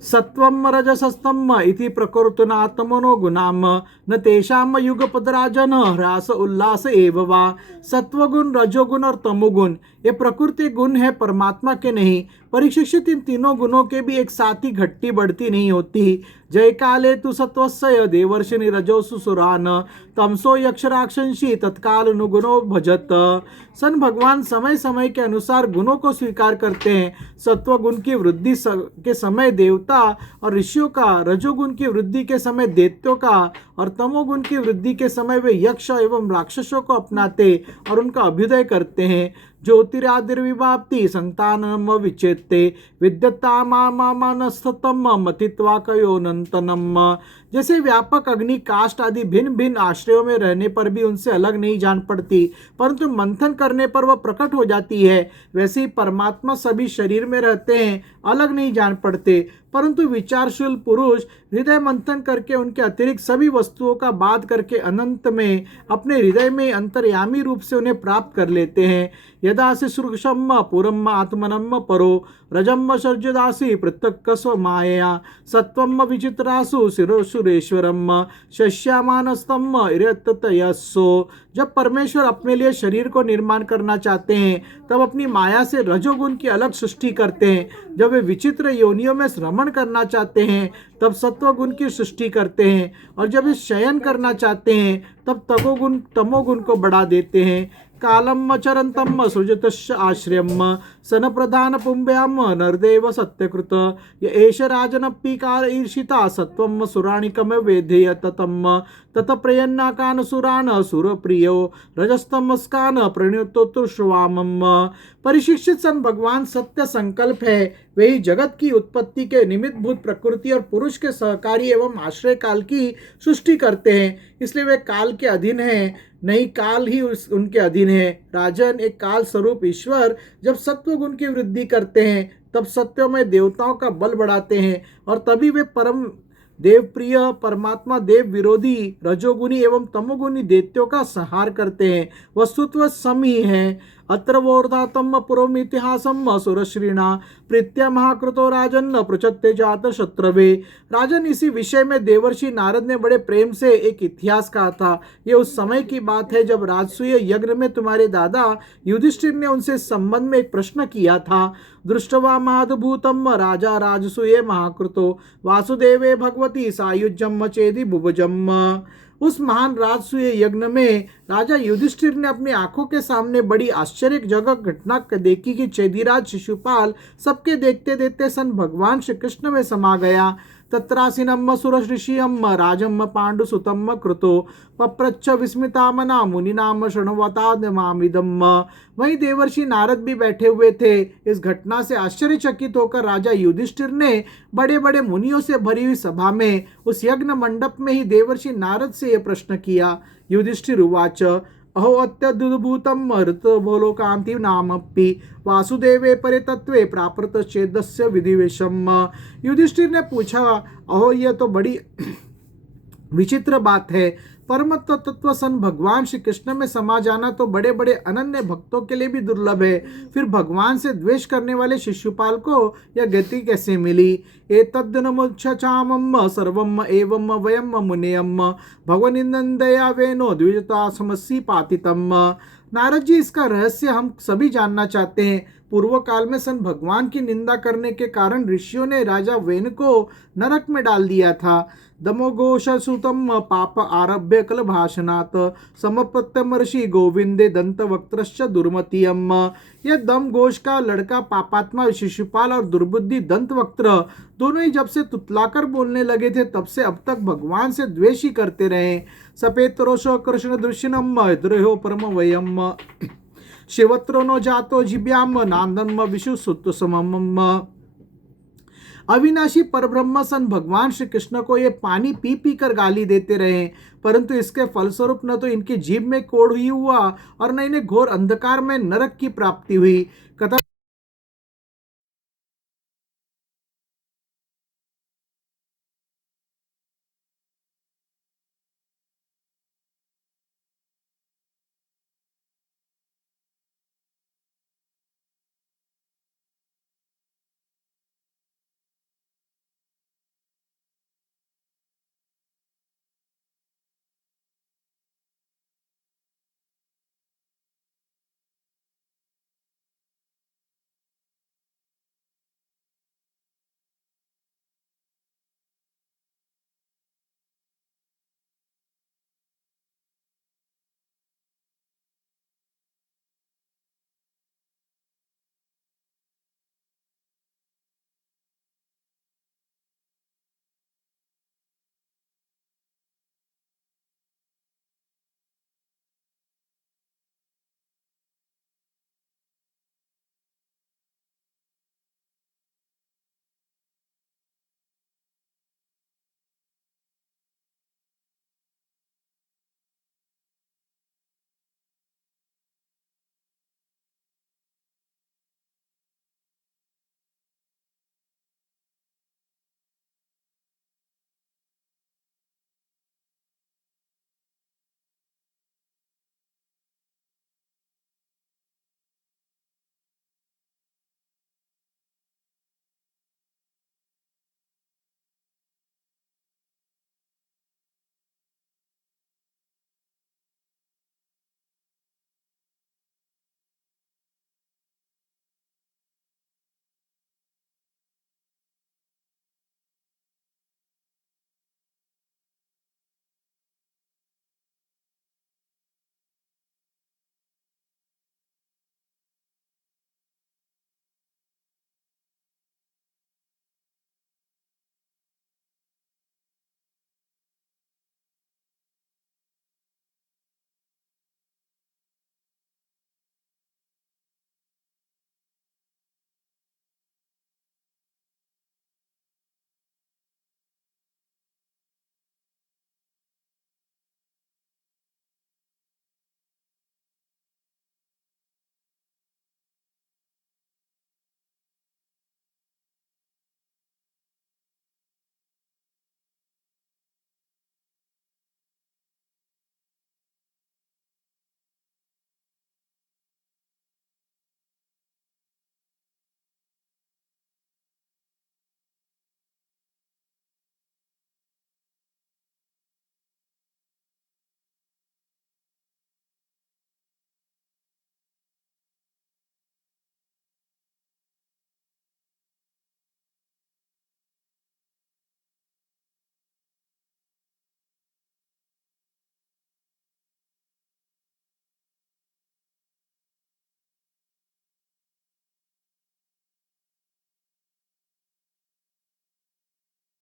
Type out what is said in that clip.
सत्वं रजसस्तम इति प्रकृतिनात्मनो गुणाम न तेषाम युगपदराजन ह्रास उल्लास एव वा। सत्वगुण, रजोगुण और तमोगुण ये प्रकृति गुण है, परमात्मा के नहीं। परिशिक्षित इन तीनों गुणों के भी एक साथ ही घटती बढ़ती नहीं होती। जय काले तु सत्वस्य देवर्षिनि रजोसु सुरान तमसो यक्ष राक्षसी तत्काल अनुगुणो भजत। सन भगवान समय समय के अनुसार गुणों को स्वीकार करते हैं। सत्व गुण की वृद्धि के समय देवता और ऋषियों का, रजोगुण की वृद्धि के समय दैत्यों का और तमोगुण की वृद्धि के समय वे यक्ष एवं राक्षसों को अपनाते और उनका अभ्युदय करते हैं। ज्योतिरादिर्विभाप्ति संतानम विचेते विद्यतामानस्तम मतित्वा कयोनंतनम। जैसे व्यापक अग्नि काष्ठ आदि भिन्न भिन्न आश्रयों में रहने पर भी उनसे अलग नहीं जान पड़ती, परंतु मंथन करने पर वह प्रकट हो जाती है, वैसे ही परमात्मा सभी शरीर में रहते हैं, अलग नहीं जान पड़ते, परंतु विचारशील पुरुष हृदय मंथन करके उनके अतिरिक्त सभी वस्तुओं का बाध करके अनंत में अपने हृदय में अंतर्यामी रूप से उन्हें प्राप्त कर लेते हैं। यदा से सूक्ष्म पुरम आत्मनम परो रजम सर्जदासी पृथक स्व मायया सत्वम विचित्रासु सुरेश्वरम शस्यामानस्तम इरतयस्सो। जब परमेश्वर अपने लिए शरीर को निर्माण करना चाहते हैं तब अपनी माया से रजोगुण की अलग सृष्टि करते हैं। जब वे विचित्र योनियों में श्रमण करना चाहते हैं तब सत्वगुण की सृष्टि करते हैं, और जब वे शयन करना चाहते हैं तब तमोगुण को बढ़ा देते हैं। कालम चरंतम सृजतश्च आश्रयम सन प्रधान पुंभ्याम नरदेव सत्यकृत य एष राजनप्पी काल ईर्षिता सत्वम सुराणिकम वेदेय ततम तत प्रयन्नाकान सुरान सुरप्रियो रजस्तमस्कान प्रणितोश्वामम। परिशिक्षित सन भगवान सत्य संकल्प है, वही जगत की उत्पत्ति के निमित्त भूत प्रकृति और पुरुष के सहकारी एवं आश्रय काल की सृष्टि करते हैं, इसलिए वे काल के अधीन हैं, नहीं काल ही उनके अधीन है। राजन, एक काल स्वरूप ईश्वर जब सत्व गुण की वृद्धि करते हैं तब सत्यों में देवताओं का बल बढ़ाते हैं, और तभी वे परम देव प्रिय परमात्मा देव विरोधी रजोगुणी एवं तमोगुणी दैत्यों का संहार करते हैं। वस्तुत्व सम ही है। अत्र वोर्धातम पुरोमितिहासम सुरश्रीणा प्रीत्या महाकृतो राजन पृछत्ते जात शत्रवे। राजन, इसी विषय में देवर्षि नारद ने बड़े प्रेम से एक इतिहास कहा था। ये उस समय की बात है जब राजसूय यज्ञ में तुम्हारे दादा युधिष्ठिर ने उनसे इस संबंध में एक प्रश्न किया था। दृष्टवा मादभूतम राजा राजसूय महाकृतो वासुदेवे भगवती सायुज्यम चेदि बुभजम। उस महान राजसूय यज्ञ में राजा युधिष्ठिर ने अपनी आंखों के सामने बड़ी आश्चर्यजनक घटना देखी कि चेदीराज शिशुपाल सबके देखते देखते सन भगवान श्री कृष्ण में समा गया। तत्रासीनम सुरऋषियम राजम पांडुसुतम कृतो पप्रच्छ विस्मितामना मुनिनाम शृण्वतादमामिदम। वहीं देवर्षि नारद भी बैठे हुए थे। इस घटना से आश्चर्यचकित होकर राजा युधिष्ठिर ने बड़े बड़े मुनियों से भरी हुई सभा में उस यज्ञ मंडप में ही देवर्षि नारद से यह प्रश्न किया। युधिष्ठिर उवाच अहो अत्यद्भुतम ऋतभोलो कांति नामपि वासुदेवे परे तत्वे प्राकृत चेदस्य विधिवेशम। युधिष्ठिर ने पूछा, अहो यह तो बड़ी विचित्र बात है। परम तत्व सन भगवान श्री कृष्ण में समा जाना तो बड़े बड़े अनन्य भक्तों के लिए भी दुर्लभ है। फिर भगवान से द्वेष करने वाले शिशुपाल को यह गति कैसे मिली? एतद्दनमुच्छामम सर्वम एवं वयम मुनेयम भगवनिंदया वेनो द्विजता समस्या पातितम। नारद जी, इसका रहस्य हम सभी जानना चाहते हैं। पूर्व काल में सन भगवान की निंदा करने के कारण ऋषियों ने राजा वेन को नरक में डाल दिया था। दमोघोष सुतम पाप आरभ्य कल भाषणात समपत्यम ऋषि गोविंदे दंत वक्त्रश्च दुर्मतियम। यह दम घोष का लड़का पापात्मा शिशुपाल और दुर्बुद्धि दंत वक्त्र दोनों ही जब से तुतलाकर बोलने लगे थे तब से अब तक भगवान से द्वेष ही करते रहे। सपेतरोष कृष्ण दृश्यनम द्रोहो परम वयम शिवत्रो नो जातो जिब्याम नांदम विशु सुत समम। अविनाशी परब्रह्म सन भगवान श्री कृष्ण को ये पानी पी पी कर गाली देते रहे, परंतु इसके फलस्वरूप न तो इनकी जीभ में कोढ़ ही हुआ और न इन्हें घोर अंधकार में नरक की प्राप्ति हुई।